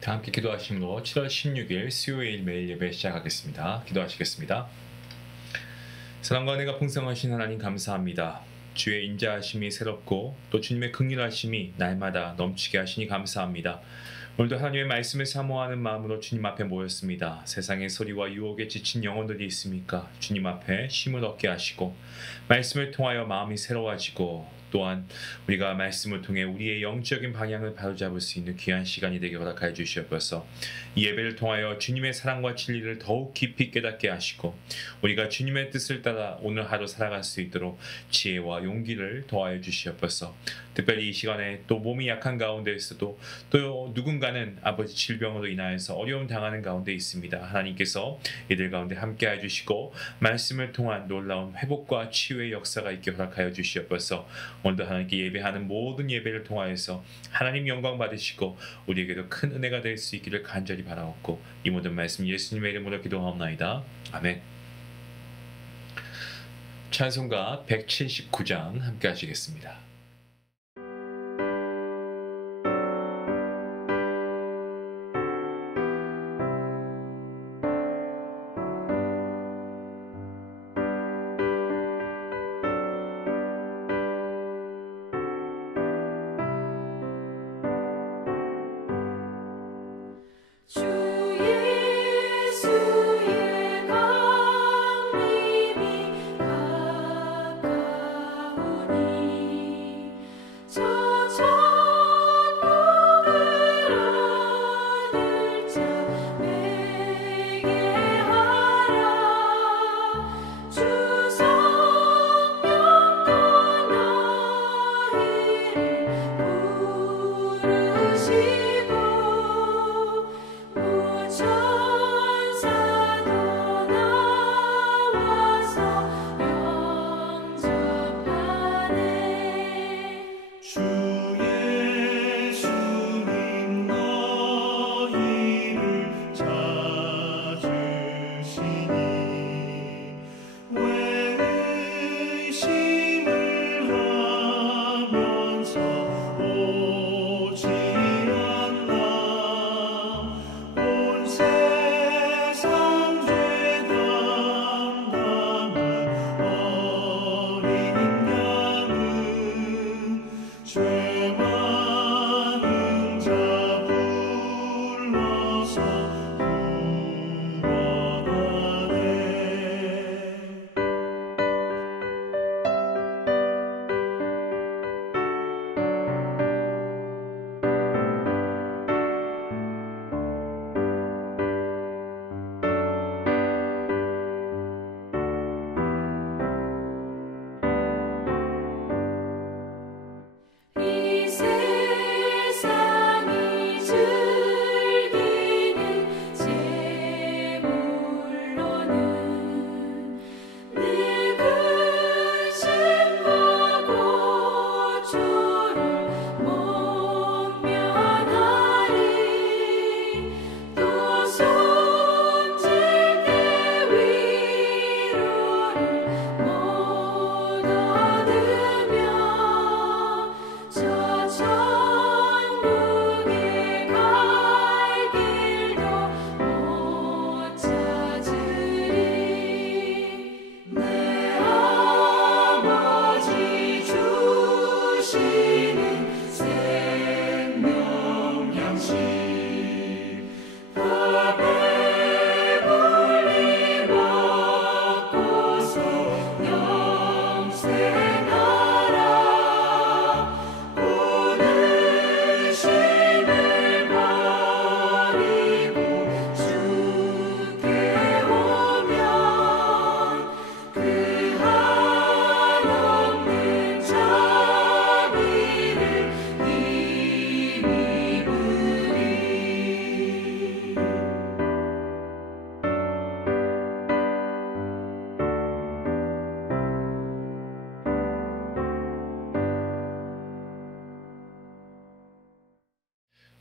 다 함께 기도하심으로 7월 16일 수요일 매일 예배 시작하겠습니다. 기도하시겠습니다. 사랑과 은혜가 풍성하신 하나님 감사합니다. 주의 인자하심이 새롭고 또 주님의 긍휼하심이 날마다 넘치게 하시니 감사합니다. 오늘도 하나님의 말씀을 사모하는 마음으로 주님 앞에 모였습니다. 세상의 소리와 유혹에 지친 영혼들이 있습니까? 주님 앞에 쉼을 얻게 하시고 말씀을 통하여 마음이 새로워지고 또한 우리가 말씀을 통해 우리의 영적인 방향을 바로잡을 수 있는 귀한 시간이 되게 허락하여 주시옵소서. 이 예배를 통하여 주님의 사랑과 진리를 더욱 깊이 깨닫게 하시고 우리가 주님의 뜻을 따라 오늘 하루 살아갈 수 있도록 지혜와 용기를 더하여 주시옵소서. 특별히 이 시간에 또 몸이 약한 가운데에서도 또 누군가는 아버지 질병으로 인하여서 어려움 당하는 가운데 있습니다. 하나님께서 이들 가운데 함께해 주시고 말씀을 통한 놀라운 회복과 치유의 역사가 있게 허락하여 주시옵소서. 오늘도 하나님께 예배하는 모든 예배를 통하여서 하나님 영광 받으시고 우리에게도 큰 은혜가 될 수 있기를 간절히 바라옵고 이 모든 말씀 예수님의 이름으로 기도하옵나이다. 아멘. 찬송가 179장 함께 하시겠습니다.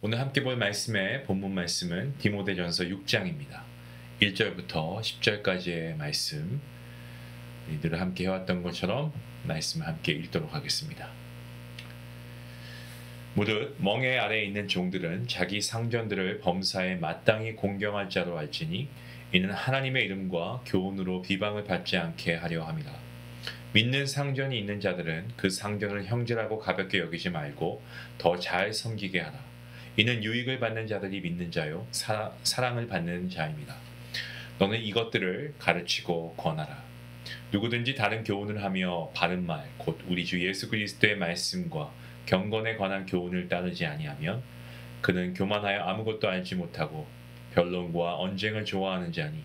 오늘 함께 볼 말씀의 본문 말씀은 디모데전서 6장입니다. 1절부터 10절까지의 말씀, 우리들 함께 해왔던 것처럼 말씀을 함께 읽도록 하겠습니다. 무릇 멍에 아래에 있는 종들은 자기 상전들을 범사에 마땅히 공경할 자로 알지니 이는 하나님의 이름과 교훈으로 비방을 받지 않게 하려 함이라. 믿는 상전이 있는 자들은 그 상전을 형제라고 가볍게 여기지 말고 더 잘 섬기게 하라. 이는 유익을 받는 자들이 믿는 자요 사랑을 받는 자입니다. 너는 이것들을 가르치고 권하라. 누구든지 다른 교훈을 하며 바른 말 곧 우리 주 예수 그리스도의 말씀과 경건에 관한 교훈을 따르지 아니하면 그는 교만하여 아무것도 알지 못하고 변론과 언쟁을 좋아하는 자니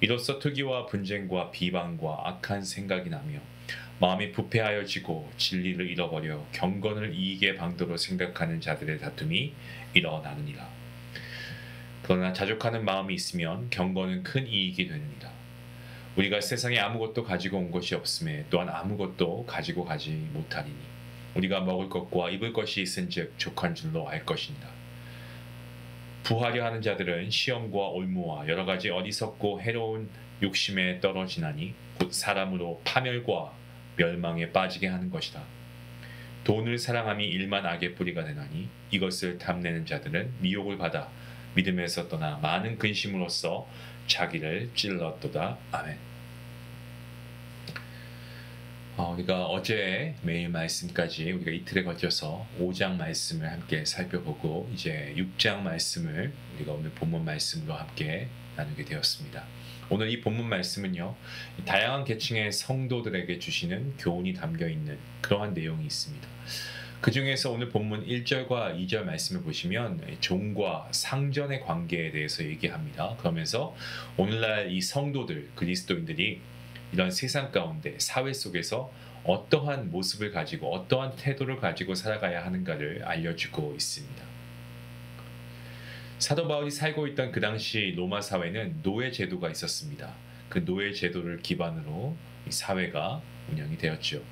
이로써 투기와 분쟁과 비방과 악한 생각이 나며 마음이 부패하여지고 진리를 잃어버려 경건을 이익의 방도로 생각하는 자들의 다툼이 일어나느니라. 그러나 자족하는 마음이 있으면 경건은 큰 이익이 되느니라. 우리가 세상에 아무것도 가지고 온 것이 없음에 또한 아무것도 가지고 가지 못하리니 우리가 먹을 것과 입을 것이 있은즉 족한 줄로 알 것이니라. 부하려 하는 자들은 시험과 올무와 여러 가지 어리석고 해로운 욕심에 떨어지나니 곧 사람으로 파멸과 멸망에 빠지게 하는 것이다. 돈을 사랑함이 일만 악의 뿌리가 되나니 이것을 탐내는 자들은 미혹을 받아 믿음에서 떠나 많은 근심으로써 자기를 찔렀도다. 아멘. 우리가 어제 매일 말씀까지 우리가 이틀에 걸쳐서 5장 말씀을 함께 살펴보고 이제 6장 말씀을 우리가 오늘 본문 말씀으로 함께 나누게 되었습니다. 오늘 이 본문 말씀은요, 다양한 계층의 성도들에게 주시는 교훈이 담겨 있는 그러한 내용이 있습니다. 그 중에서 오늘 본문 1절과 2절 말씀을 보시면 종과 상전의 관계에 대해서 얘기합니다. 그러면서 오늘날 이 성도들, 그리스도인들이 이런 세상 가운데 사회 속에서 어떠한 모습을 가지고 어떠한 태도를 가지고 살아가야 하는가를 알려주고 있습니다. 사도 바울이 살고 있던 그 당시 로마 사회는 노예 제도가 있었습니다. 그 노예 제도를 기반으로 이 사회가 운영이 되었죠.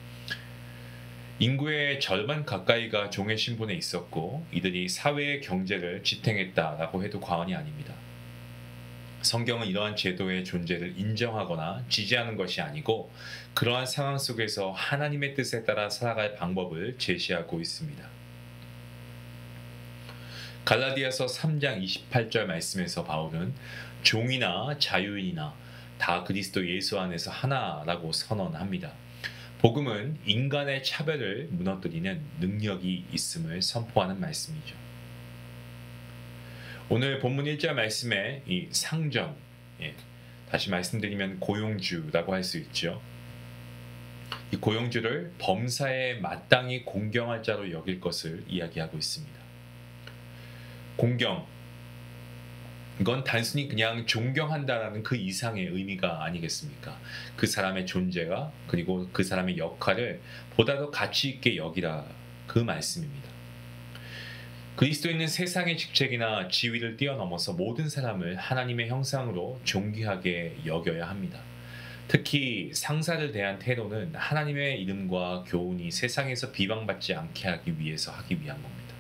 인구의 절반 가까이가 종의 신분에 있었고 이들이 사회의 경제를 지탱했다라고 해도 과언이 아닙니다. 성경은 이러한 제도의 존재를 인정하거나 지지하는 것이 아니고 그러한 상황 속에서 하나님의 뜻에 따라 살아갈 방법을 제시하고 있습니다. 갈라디아서 3장 28절 말씀에서 바울은 종이나 자유인이나 다 그리스도 예수 안에서 하나라고 선언합니다. 복음은 인간의 차별을 무너뜨리는 능력이 있음을 선포하는 말씀이죠. 오늘 본문 1절 말씀에 이 상전, 다시 말씀드리면 고용주라고 할 수 있죠. 이 고용주를 범사에 마땅히 공경할 자로 여길 것을 이야기하고 있습니다. 공경, 이건 단순히 그냥 존경한다라는 그 이상의 의미가 아니겠습니까? 그 사람의 존재가 그리고 그 사람의 역할을 보다 더 가치 있게 여기라, 그 말씀입니다. 그리스도인은 세상의 직책이나 지위를 뛰어넘어서 모든 사람을 하나님의 형상으로 존귀하게 여겨야 합니다. 특히 상사를 대한 태도는 하나님의 이름과 교훈이 세상에서 비방받지 않게 하기 위해서 하기 위한 겁니다.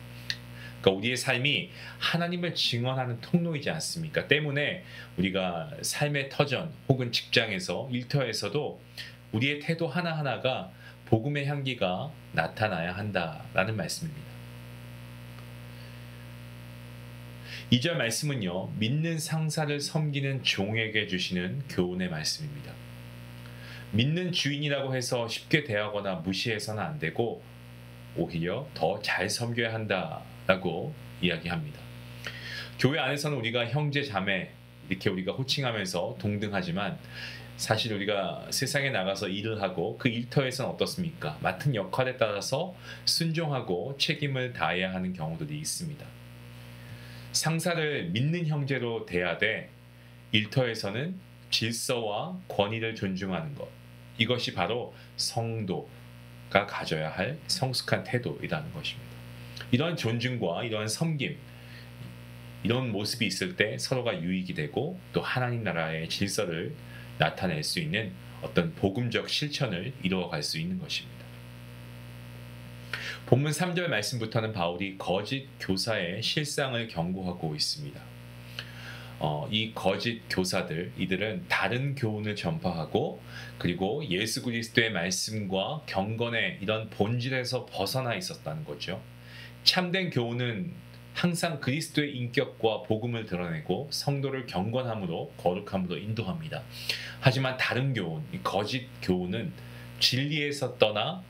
그러니까 우리의 삶이 하나님을 증언하는 통로이지 않습니까? 때문에 우리가 삶의 터전 혹은 직장에서 일터에서도 우리의 태도 하나하나가 복음의 향기가 나타나야 한다라는 말씀입니다. 2절 말씀은요, 믿는 상사를 섬기는 종에게 주시는 교훈의 말씀입니다. 믿는 주인이라고 해서 쉽게 대하거나 무시해서는 안 되고 오히려 더 잘 섬겨야 한다라고 이야기합니다. 교회 안에서는 우리가 형제 자매 이렇게 우리가 호칭하면서 동등하지만 사실 우리가 세상에 나가서 일을 하고 그 일터에서는 어떻습니까? 맡은 역할에 따라서 순종하고 책임을 다해야 하는 경우들이 있습니다. 상사를 믿는 형제로 대하되 일터에서는 질서와 권위를 존중하는 것, 이것이 바로 성도가 가져야 할 성숙한 태도이라는 것입니다. 이러한 존중과 이러한 섬김, 이런 모습이 있을 때 서로가 유익이 되고 또 하나님 나라의 질서를 나타낼 수 있는 어떤 복음적 실천을 이루어갈 수 있는 것입니다. 본문 3절 말씀부터는 바울이 거짓 교사의 실상을 경고하고 있습니다. 이 거짓 교사들, 이들은 다른 교훈을 전파하고 그리고 예수 그리스도의 말씀과 경건의 이런 본질에서 벗어나 있었다는 거죠. 참된 교훈은 항상 그리스도의 인격과 복음을 드러내고 성도를 경건함으로 거룩함으로 인도합니다. 하지만 다른 교훈, 거짓 교훈은 진리에서 떠나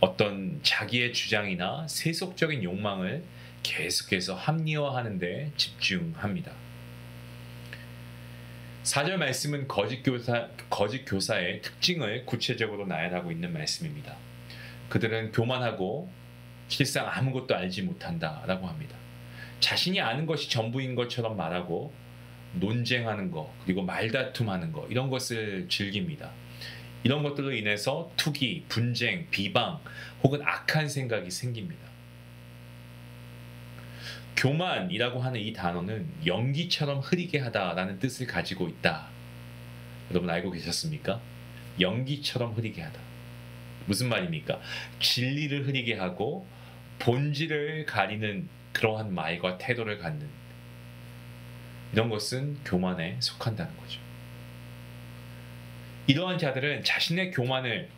어떤 자기의 주장이나 세속적인 욕망을 계속해서 합리화하는 데 집중합니다. 4절 말씀은 거짓 교사의 특징을 구체적으로 나열하고 있는 말씀입니다. 그들은 교만하고 실상 아무것도 알지 못한다라고 합니다. 자신이 아는 것이 전부인 것처럼 말하고 논쟁하는 것, 그리고 말다툼하는 것, 이런 것을 즐깁니다. 이런 것들로 인해서 투기, 분쟁, 비방 혹은 악한 생각이 생깁니다. 교만이라고 하는 이 단어는 연기처럼 흐리게 하다라는 뜻을 가지고 있다. 여러분 알고 계셨습니까? 연기처럼 흐리게 하다. 무슨 말입니까? 진리를 흐리게 하고 본질을 가리는 그러한 말과 태도를 갖는 이런 것은 교만에 속한다는 거죠. 이러한 자들은 자신의 교만을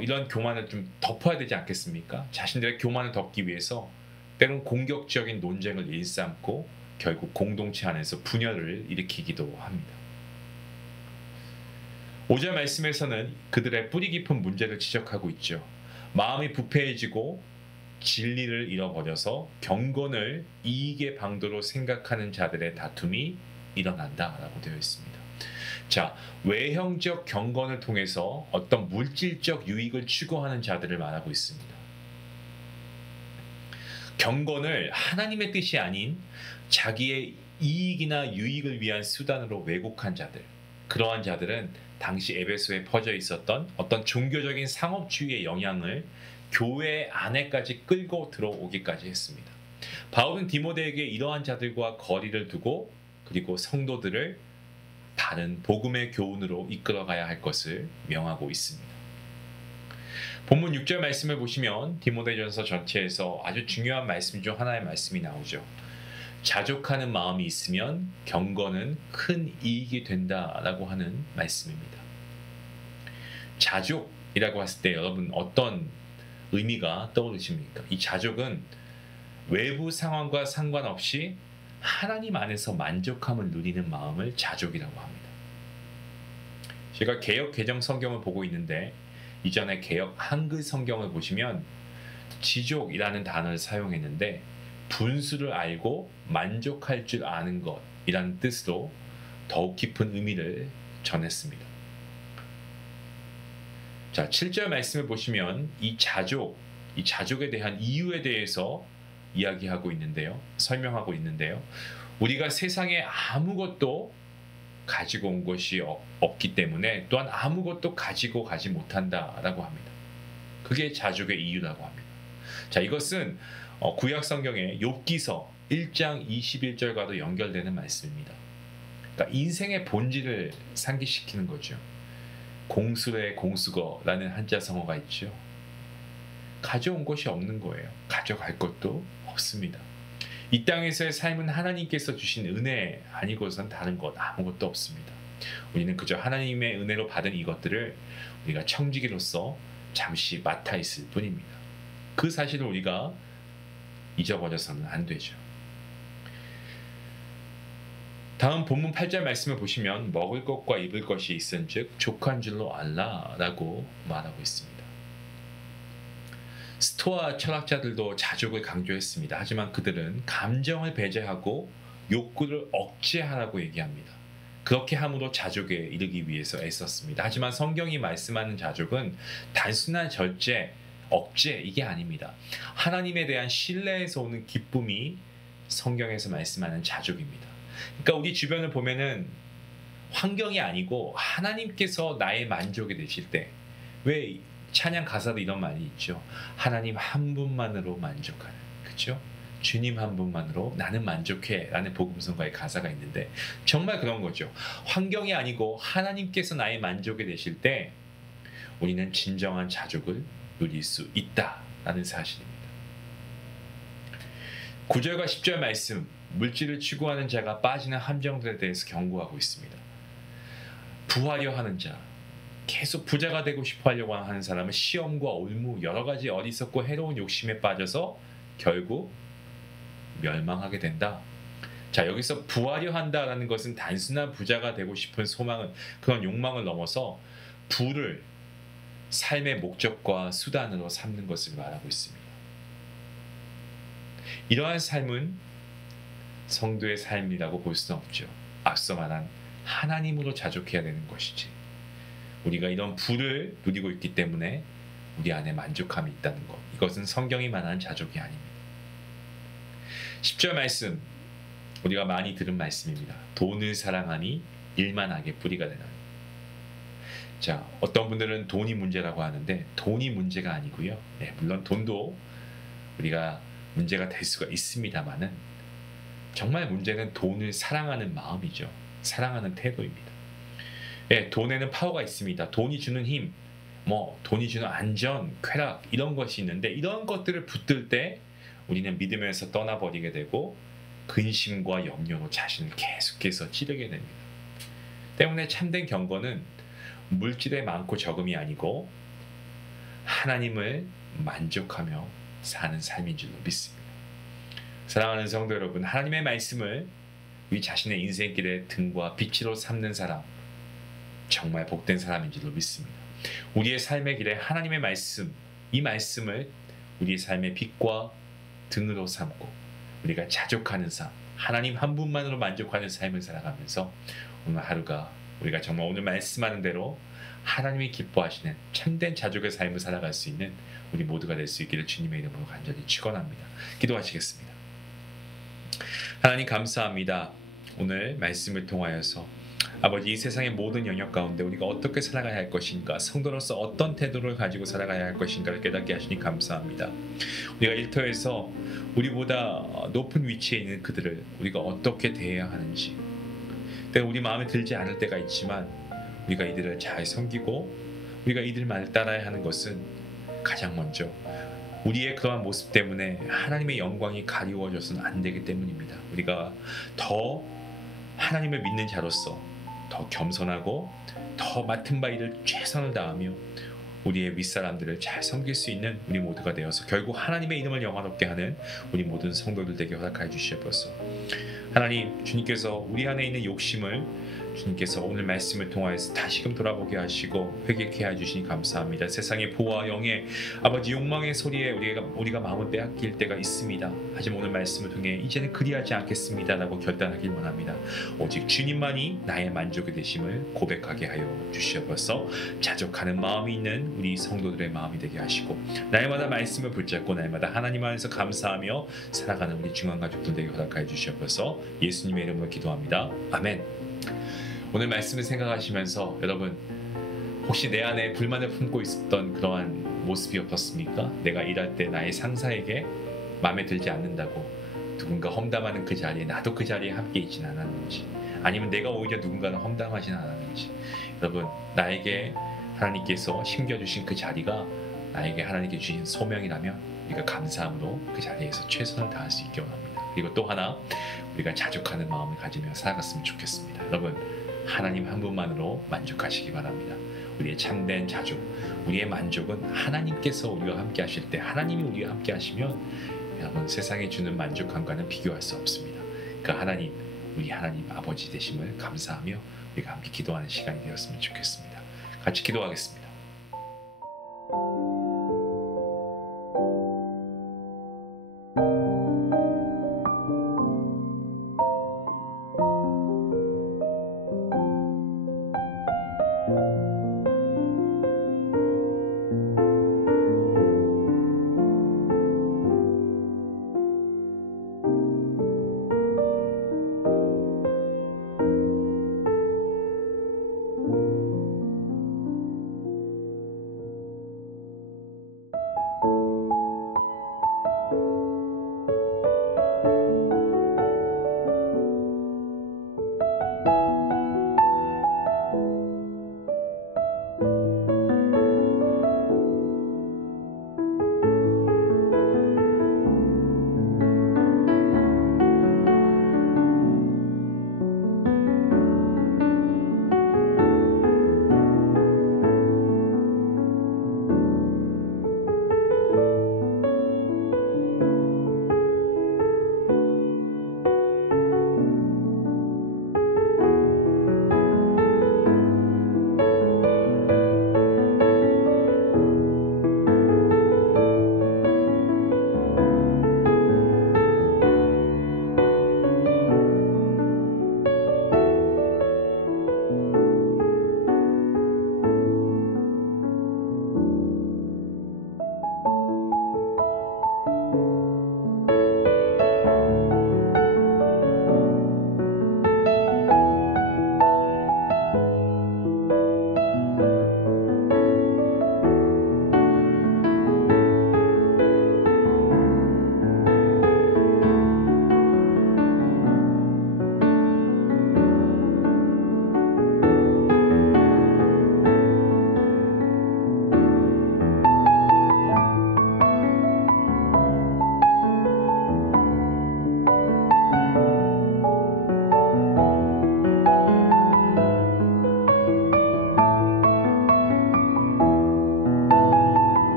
이런 교만을 좀 덮어야 되지 않겠습니까? 자신들의 교만을 덮기 위해서 때론 공격적인 논쟁을 일삼고 결국 공동체 안에서 분열을 일으키기도 합니다. 5절 말씀에서는 그들의 뿌리 깊은 문제를 지적하고 있죠. 마음이 부패해지고 진리를 잃어버려서 경건을 이익의 방도로 생각하는 자들의 다툼이 일어난다라고 되어 있습니다. 자, 외형적 경건을 통해서 어떤 물질적 유익을 추구하는 자들을 말하고 있습니다. 경건을 하나님의 뜻이 아닌 자기의 이익이나 유익을 위한 수단으로 왜곡한 자들, 그러한 자들은 당시 에베소에 퍼져 있었던 어떤 종교적인 상업주의의 영향을 교회 안에까지 끌고 들어오기까지 했습니다. 바울은 디모데에게 이러한 자들과 거리를 두고 그리고 성도들을 바른 복음의 교훈으로 이끌어가야 할 것을 명하고 있습니다. 본문 6절 말씀을 보시면 디모데전서 전체에서 아주 중요한 말씀 중 하나의 말씀이 나오죠. 자족하는 마음이 있으면 경건은 큰 이익이 된다라고 하는 말씀입니다. 자족이라고 했을 때 여러분 어떤 의미가 떠오르십니까? 이 자족은 외부 상황과 상관없이 하나님 안에서 만족함을 누리는 마음을 자족이라고 합니다. 제가 개역 개정 성경을 보고 있는데 이전에 개역 한글 성경을 보시면 지족이라는 단어를 사용했는데 분수를 알고 만족할 줄 아는 것이라는 뜻으로 더욱 깊은 의미를 전했습니다. 자, 7절 말씀을 보시면 이 자족에 대한 이유에 대해서 이야기하고 있는데요. 설명하고 있는데요. 우리가 세상에 아무것도 가지고 온 것이 없기 때문에 또한 아무것도 가지고 가지 못한다라고 합니다. 그게 자족의 이유라고 합니다. 자, 이것은 구약 성경의 욥기서 1장 21절과도 연결되는 말씀입니다. 그러니까 인생의 본질을 상기시키는 거죠. 공수래 공수거라는 한자 성어가 있죠. 가져온 것이 없는 거예요. 가져갈 것도 없습니다. 이 땅에서의 삶은 하나님께서 주신 은혜 아니고선 다른 것 아무것도 없습니다. 우리는 그저 하나님의 은혜로 받은 이것들을 우리가 청지기로서 잠시 맡아 있을 뿐입니다. 그 사실을 우리가 잊어버려서는 안 되죠. 다음 본문 8절 말씀을 보시면 먹을 것과 입을 것이 있은즉 족한 줄로 알라라고 말하고 있습니다. 스토아 철학자들도 자족을 강조했습니다. 하지만 그들은 감정을 배제하고 욕구를 억제하라고 얘기합니다. 그렇게 함으로 자족에 이르기 위해서 애썼습니다. 하지만 성경이 말씀하는 자족은 단순한 절제, 억제 이게 아닙니다. 하나님에 대한 신뢰에서 오는 기쁨이 성경에서 말씀하는 자족입니다. 그러니까 우리 주변을 보면은 환경이 아니고 하나님께서 나의 만족이 되실 때 왜 찬양 가사도 이런 말이 있죠. 하나님 한 분만으로 만족하는, 그렇죠? 주님 한 분만으로 나는 만족해 라는 복음성가의 가사가 있는데 정말 그런 거죠. 환경이 아니고 하나님께서 나의 만족이 되실 때 우리는 진정한 자족을 누릴 수 있다라는 사실입니다. 9절과 10절 말씀, 물질을 추구하는 자가 빠지는 함정들에 대해서 경고하고 있습니다. 부하려 하는 자, 계속 부자가 되고 싶어 하려고 하는 사람은 시험과 올무 여러 가지 어리석고 해로운 욕심에 빠져서 결국 멸망하게 된다. 자, 여기서 부하려 한다라는 것은 단순한 부자가 되고 싶은 소망은 그런 욕망을 넘어서 부를 삶의 목적과 수단으로 삼는 것을 말하고 있습니다. 이러한 삶은 성도의 삶이라고 볼 수는 없죠. 앞서 말한 하나님으로 자족해야 되는 것이지. 우리가 이런 부를 누리고 있기 때문에 우리 안에 만족함이 있다는 것. 이것은 성경이 말하는 자족이 아닙니다. 10절 말씀, 우리가 많이 들은 말씀입니다. 돈을 사랑하니 일만 하게 뿌리가 되나니. 자, 어떤 분들은 돈이 문제라고 하는데 돈이 문제가 아니고요. 네, 물론 돈도 우리가 문제가 될 수가 있습니다만은 정말 문제는 돈을 사랑하는 마음이죠. 사랑하는 태도입니다. 네, 돈에는 파워가 있습니다. 돈이 주는 힘, 돈이 주는 안전, 쾌락 이런 것이 있는데 이런 것들을 붙들 때 우리는 믿음에서 떠나버리게 되고 근심과 염려로 자신을 계속해서 찌르게 됩니다. 때문에 참된 경건은 물질의 많고 적음이 아니고 하나님을 만족하며 사는 삶인 줄로 믿습니다. 사랑하는 성도 여러분, 하나님의 말씀을 우리 자신의 인생길의 등과 빛으로 삼는 사람, 정말 복된 사람인 줄로 믿습니다. 우리의 삶의 길에 하나님의 말씀, 이 말씀을 우리의 삶의 빛과 등으로 삼고 우리가 자족하는 삶, 하나님 한 분만으로 만족하는 삶을 살아가면서 오늘 하루가 우리가 정말 오늘 말씀하는 대로 하나님이 기뻐하시는 참된 자족의 삶을 살아갈 수 있는 우리 모두가 될 수 있기를 주님의 이름으로 간절히 축원합니다. 기도하시겠습니다. 하나님 감사합니다. 오늘 말씀을 통하여서 아버지 이 세상의 모든 영역 가운데 우리가 어떻게 살아가야 할 것인가, 성도로서 어떤 태도를 가지고 살아가야 할 것인가를 깨닫게 하시니 감사합니다. 우리가 일터에서 우리보다 높은 위치에 있는 그들을 우리가 어떻게 대해야 하는지, 때로 우리 마음에 들지 않을 때가 있지만 우리가 이들을 잘 섬기고 우리가 이들 말을 따라야 하는 것은 가장 먼저 우리의 그러한 모습 때문에 하나님의 영광이 가리워져서는 안 되기 때문입니다. 우리가 더 하나님을 믿는 자로서 더 겸손하고 더 맡은 바 일을 최선을 다하며 우리의 윗사람들을 잘 섬길 수 있는 우리 모두가 되어서 결국 하나님의 이름을 영화롭게 하는 우리 모든 성도들 되게 허락하여 주시옵소서. 하나님, 주님께서 우리 안에 있는 욕심을 주님께서 오늘 말씀을 통하여서 다시금 돌아보게 하시고 회개케 해주시니 감사합니다. 세상의 보와 영의 아버지 욕망의 소리에 우리가 마음을 빼앗길 때가 있습니다. 하지만 오늘 말씀을 통해 이제는 그리하지 않겠습니다라고 결단하길 원합니다. 오직 주님만이 나의 만족이 되심을 고백하게 하여 주시옵소서. 자족하는 마음이 있는 우리 성도들의 마음이 되게 하시고 날마다 말씀을 붙잡고 날마다 하나님 안에서 감사하며 살아가는 우리 중앙가족들 되게 허락하여 주시옵소서. 예수님의 이름으로 기도합니다. 아멘. 오늘 말씀을 생각하시면서 여러분 혹시 내 안에 불만을 품고 있었던 그러한 모습이 어떻습니까? 내가 일할 때 나의 상사에게 마음에 들지 않는다고 누군가 험담하는 그 자리에 나도 그 자리에 함께 있지는 않았는지, 아니면 내가 오히려 누군가를 험담하지는 않았는지, 여러분 나에게 하나님께서 심겨주신 그 자리가 나에게 하나님께 주신 소명이라면 우리가 감사함으로 그 자리에서 최선을 다할 수 있기 원합니다. 그리고 또 하나 우리가 자족하는 마음을 가지며 살아갔으면 좋겠습니다. 여러분 하나님 한 분만으로 만족하시기 바랍니다. 우리의 참된 자족, 우리의 만족은 하나님께서 우리와 함께 하실 때, 하나님이 우리와 함께 하시면 여러분 세상에 주는 만족함과는 비교할 수 없습니다. 그 하나님, 우리 하나님 아버지 되심을 감사하며 우리가 함께 기도하는 시간이 되었으면 좋겠습니다. 같이 기도하겠습니다.